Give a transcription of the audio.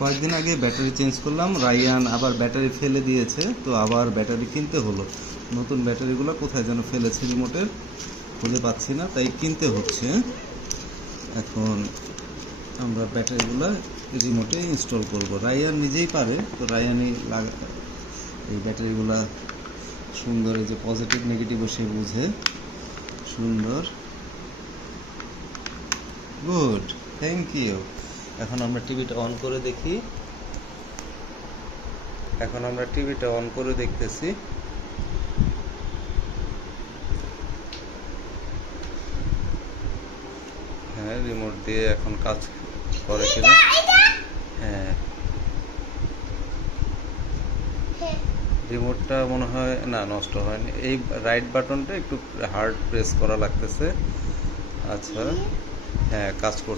কয়েকদিন আগে battery change করলাম, রায়ান আবার ব্যাটারি ফেলে দিয়েছে, তো আবার ব্যাটারি কিনতে হলো। নতুন ব্যাটারিগুলো কোথায় যেন ফেলেছে রিমোটের, খুঁজে পাচ্ছি না, তাই কিনতে হচ্ছে। এখন আমরা ব্যাটারিগুলো রিমোটে ইনস্টল করব। রায়ান নিজেই পারে, তো রায়ানই এই ব্যাটারিগুলা সুন্দর, এই যে পজিটিভ নেগেটিভও সে বুঝে সুন্দর। Good, thank you. এখন আমরা টিভিটা অন করে দেখি। এখন আমরা টিভিটা অন করে দেখতেছি। হ্যাঁ, রিমোট দিয়ে এখন কাজ করে কিনা। হ্যাঁ, রিমোটটা মনে হয় না, নষ্ট হয়নি। এই রাইট বাটনটা একটু হার্ড প্রেস করা লাগতেছে। আচ্ছা, হ্যাঁ, কাজ করছে।